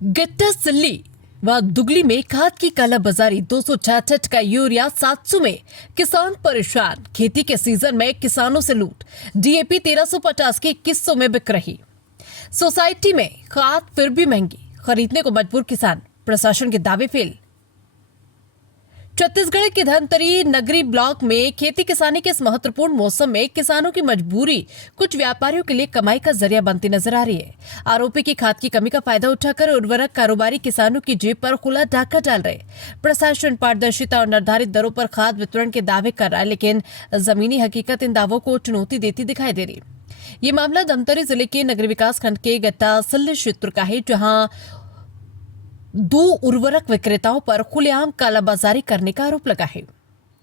गट्टा सिल्ली व दुगली में खाद की कालाबाजारी 266 का यूरिया 700 में किसान परेशान। खेती के सीजन में किसानों से लूट। डीएपी 1350 की 2100 में बिक रही। सोसाइटी में खाद फिर भी महंगी, खरीदने को मजबूर किसान। प्रशासन के दावे फेल। छत्तीसगढ़ के धमतरी नगरी ब्लॉक में खेती किसानी के इस महत्वपूर्ण मौसम में किसानों की मजबूरी कुछ व्यापारियों के लिए कमाई का जरिया बनती नजर आ रही है। आरोपी की खाद की कमी का फायदा उठाकर उर्वरक कारोबारी किसानों की जेब पर खुला डाका डाल रहे। प्रशासन पारदर्शिता और निर्धारित दरों पर खाद वितरण के दावे कर रहा है, लेकिन जमीनी हकीकत इन दावों को चुनौती देती दिखाई दे रही। ये मामला धमतरी जिले के नगरी विकास खंड के गट्टा सिल्ली क्षेत्र का है, जहां दो उर्वरक विक्रेताओं पर खुलेआम कालाबाजारी करने का आरोप लगा है।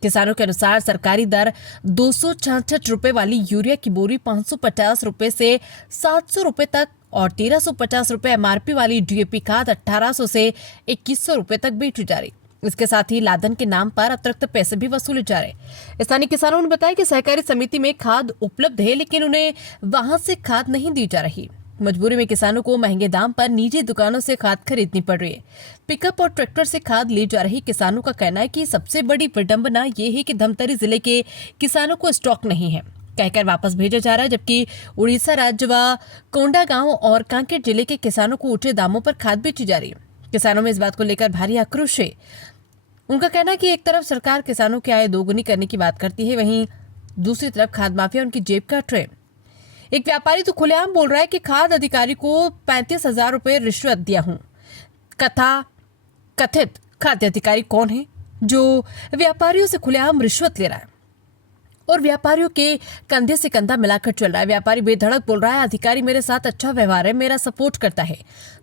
किसानों के अनुसार सरकारी दर 266 रुपए वाली यूरिया की बोरी 550 रुपए से 700 रुपए तक और 1350 रुपए एमआरपी वाली डीएपी खाद 1800 से 2100 रुपए तक बेची जा रही। इसके साथ ही लादन के नाम पर अतिरिक्त पैसे भी वसूले जा रहे। स्थानीय किसानों ने बताया कि सहकारी समिति में खाद उपलब्ध है, लेकिन उन्हें वहां से खाद नहीं दी जा रही। मजबूरी में किसानों को महंगे दाम पर निजी दुकानों से खाद खरीदनी पड़ रही है। पिकअप और ट्रैक्टर से खाद ले जा रही किसानों का कहना है कि सबसे बड़ी विडंबना ये है कि धमतरी जिले के किसानों को स्टॉक नहीं है, कहकर वापस भेजा जा रहा है, जबकि उड़ीसा राज्य व कोंडागांव और कांकेर जिले के किसानों को ऊंचे दामों पर खाद बेची जा रही है। किसानों में इस बात को लेकर भारी आक्रोश है। उनका कहना है कि एक तरफ सरकार किसानों की आय दोगुनी करने की बात करती है, वहीं दूसरी तरफ खाद माफिया उनकी जेब काट रहे। एक व्यापारी तो खुलेआम बोल रहा है कि खाद अधिकारी को 35,000 रुपए रिश्वत दिया हूं। कथित खाद्य अधिकारी कौन है जो व्यापारियों से खुलेआम रिश्वत ले रहा है और व्यापारियों के कंधे से कंधा मिलाकर चल रहा है। व्यापारी बेधड़क बोल रहा है, अधिकारी मेरे साथ अच्छा व्यवहार है, मेरा सपोर्ट करता है।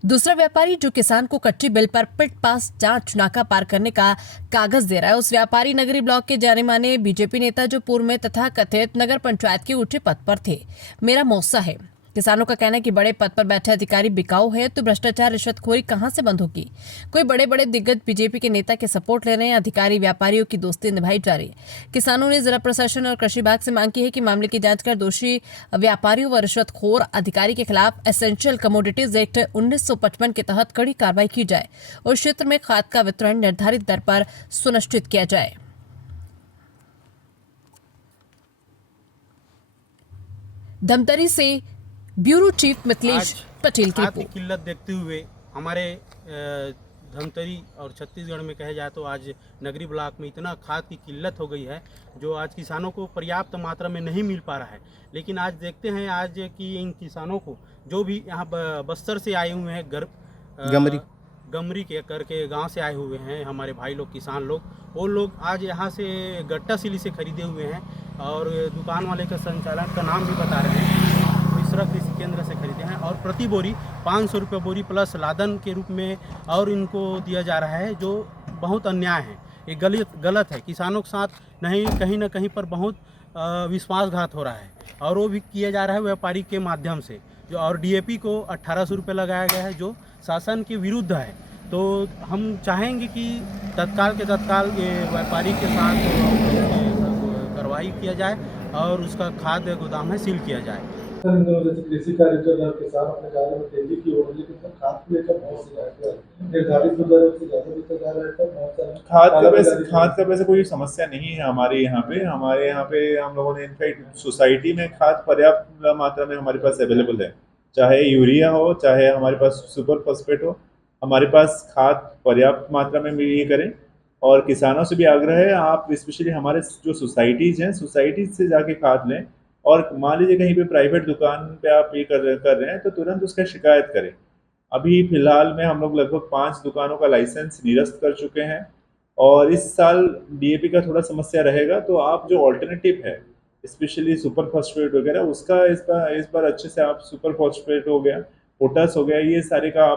दूसरा व्यापारी जो किसान को कच्ची बिल पर पिट पास जांच नाका पार करने का कागज दे रहा है, उस व्यापारी नगरी ब्लॉक के जाने माने बीजेपी नेता जो पूर्व में तथा कथित नगर पंचायत के ऊंचे पद पर थे। मेरा मौसा है। किसानों का कहना है कि बड़े पद पर बैठे अधिकारी बिकाऊ है, तो भ्रष्टाचार रिश्वतखोरी कहां से बंद होगी। कोई बड़े बड़े दिग्गज बीजेपी के नेता के सपोर्ट ले रहे हैं, अधिकारी व्यापारियों की दोस्ती निभाई जा रही है। किसानों ने जिला प्रशासन और कृषि विभाग से मांग की है कि मामले की जांच कर दोषी व्यापारियों व रिश्वतखोर अधिकारी के खिलाफ एसेंशियल कमोडिटीज एक्ट 1955 के तहत कड़ी कार्रवाई की जाए और क्षेत्र में खाद का वितरण निर्धारित दर पर सुनिश्चित किया जाए। धमतरी से ब्यूरो चीफ मिथिलेश पटेल की खाद की रिपोर्ट। किल्लत देखते हुए हमारे धमतरी और छत्तीसगढ़ में कहे जाए तो आज नगरी ब्लॉक में इतना खाद की किल्लत हो गई है जो आज किसानों को पर्याप्त मात्रा में नहीं मिल पा रहा है। लेकिन आज देखते हैं आज कि इन किसानों को जो भी यहाँ बस्तर से आए हुए हैं, गमरी के करके गांव से आए हुए हैं हमारे भाई लोग, किसान लोग, वो लोग आज यहाँ से गट्टा सिली से खरीदे हुए हैं और दुकान वाले का संचालक का नाम भी बता रहे हैं, मिश्रा कृषि केंद्र से खरीदे हैं और प्रति बोरी 500 रुपये बोरी प्लस लादन के रूप में और इनको दिया जा रहा है, जो बहुत अन्याय है। ये गलत है। किसानों के साथ नहीं कहीं ना कहीं पर बहुत विश्वासघात हो रहा है और वो भी किया जा रहा है व्यापारी के माध्यम से, जो और डीएपी को 1800 रुपये लगाया गया है, जो शासन के विरुद्ध है। तो हम चाहेंगे कि तत्काल के तत्काल ये व्यापारी के साथ कार्रवाई किया जाए और उसका खाद्य गोदाम है सील किया जाए। जैसे कृषि कार्य चल रहा है, किसान अपने कार्य में तेजी की हो रही है, लेकिन खाद को लेकर बहुत से निर्धारित दरों से ज्यादा बिकता जा रहा है। तो बहुत सारा खाद का वैसे कोई समस्या नहीं है हमारे यहाँ पे हम लोगों ने इनफैक्ट सोसाइटी में खाद पर्याप्त मात्रा में हमारे पास अवेलेबल है, चाहे यूरिया हो चाहे हमारे पास सुपर फॉस्फेट हो, हमारे पास खाद पर्याप्त मात्रा में ये करें। और किसानों से भी आग्रह है, आप स्पेशली हमारे जो सोसाइटीज़ हैं, सोसाइटीज से जाके खाद लें। और मान लीजिए कहीं पे प्राइवेट दुकान पे आप ये कर रहे हैं तो तुरंत उसका शिकायत करें। अभी फिलहाल में हम लोग लगभग 5 दुकानों का लाइसेंस निरस्त कर चुके हैं और इस साल डीएपी का थोड़ा समस्या रहेगा, तो आप जो ऑल्टरनेटिव है स्पेशली सुपर फॉस्फेट वगैरह उसका इस बार अच्छे से आप सुपर फॉस्फेट हो गया, पोटास हो गया, ये सारे का